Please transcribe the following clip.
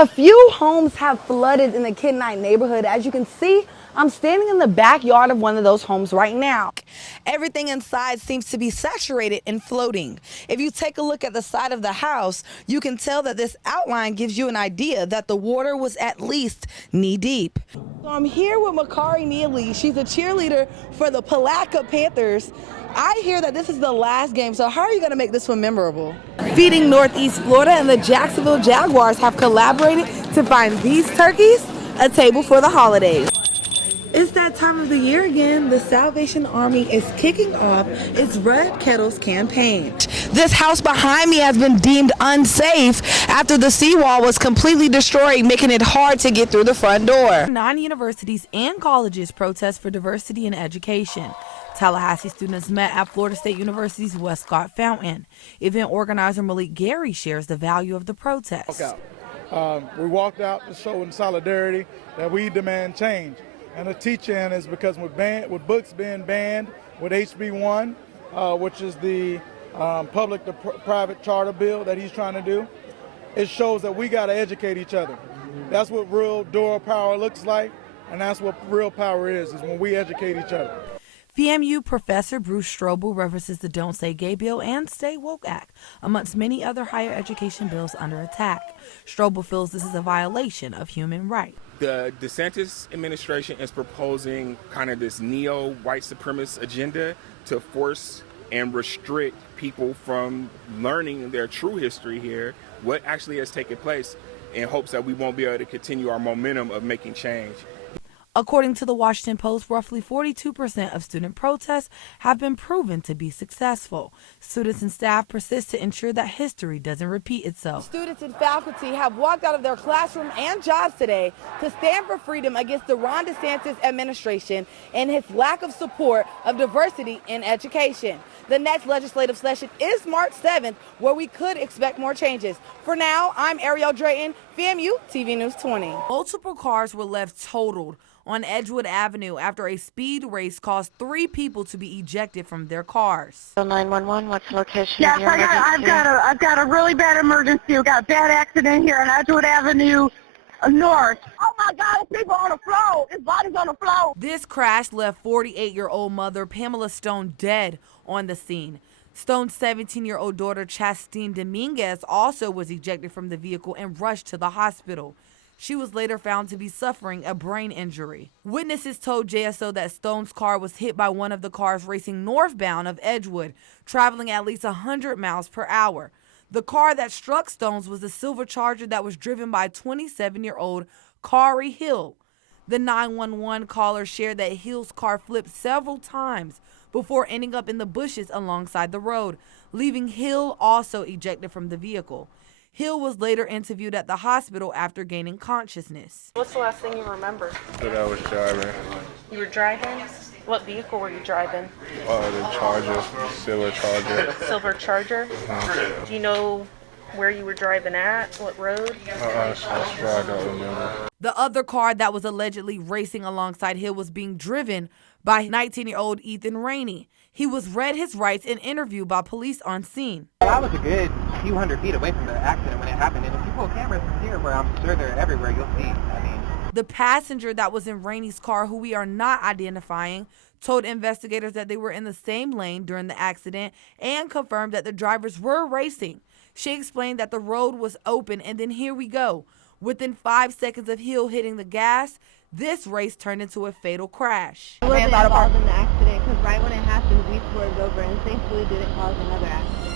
A few homes have flooded in the Kidnight neighborhood. As you can see, I'm standing in the backyard of one of those homes right now. Everything inside seems to be saturated and floating. If you take a look at the side of the house, you can tell that this outline gives you an idea that the water was at least knee deep. So I'm here with Makari Neely. She's a cheerleader for the Palatka Panthers. I hear that this is the last game, so how are you going to make this one memorable? Feeding Northeast Florida and the Jacksonville Jaguars have collaborated to find these turkeys a table for the holidays. It's that time of the year again. The Salvation Army is kicking off its Red Kettles campaign. This house behind me has been deemed unsafe after the seawall was completely destroyed, making it hard to get through the front door. 9 universities and colleges protest for diversity in education. Tallahassee students met at Florida State University's Westcott Fountain. Event organizer Malik Gary shares the value of the protest. We walked out to show in solidarity that we demand change. And the teach-in is because with books being banned, with HB1, which is the public to private charter bill that he's trying to do, it shows that we got to educate each other. That's what real dual power looks like, and that's what real power is when we educate each other. FAMU Professor Bruce Strobel references the Don't Say Gay bill and Stay Woke Act, amongst many other higher education bills under attack. Strobel feels this is a violation of human rights. The DeSantis administration is proposing kind of this neo-white supremacist agenda to force and restrict people from learning their true history here, what actually has taken place, in hopes that we won't be able to continue our momentum of making change. According to the Washington Post, roughly 42% of student protests have been proven to be successful. Students and staff persist to ensure that history doesn't repeat itself. Students and faculty have walked out of their classroom and jobs today to stand for freedom against the Ron DeSantis administration and his lack of support of diversity in education. The next legislative session is March 7th, where we could expect more changes. For now, I'm Ariel Drayton, FAMU TV News 20. Multiple cars were left totaled on Edgewood Avenue after a speed race caused 3 people to be ejected from their cars. 911, what's the location yes, of your emergency? I've got a really bad emergency. We've got a bad accident here on Edgewood Avenue North. Oh my God, there's people on the floor. His body's on the floor. This crash left 48-year-old mother Pamela Stone dead on the scene. Stone's 17-year-old daughter Chastine Dominguez also was ejected from the vehicle and rushed to the hospital. She was later found to be suffering a brain injury. Witnesses told JSO that Stone's car was hit by one of the cars racing northbound of Edgewood, traveling at least 100 miles per hour. The car that struck Stone's was a silver Charger that was driven by 27-year-old Kari Hill. The 911 caller shared that Hill's car flipped several times before ending up in the bushes alongside the road, leaving Hill also ejected from the vehicle. Hill was later interviewed at the hospital after gaining consciousness. What's the last thing you remember? That I was driving. You were driving? What vehicle were you driving? The Charger, silver Charger. Silver Charger? Do you know where you were driving at? What road? I don't remember. The other car that was allegedly racing alongside Hill was being driven by 19-year-old Ethan Rainey. He was read his rights and interviewed by police on scene. I was a good few hundred feet away from the accident when it happened, and if you pull cameras from here, where I'm sure they're everywhere, you'll see. The passenger that was in Rainey's car, who we are not identifying, told investigators that they were in the same lane during the accident and confirmed that the drivers were racing. She explained that the road was open, and then here we go. Within 5 seconds of Hill hitting the gas, this race turned into a fatal crash. I wasn't involved in the accident because right when it happened, we swerved over and thankfully didn't cause another accident.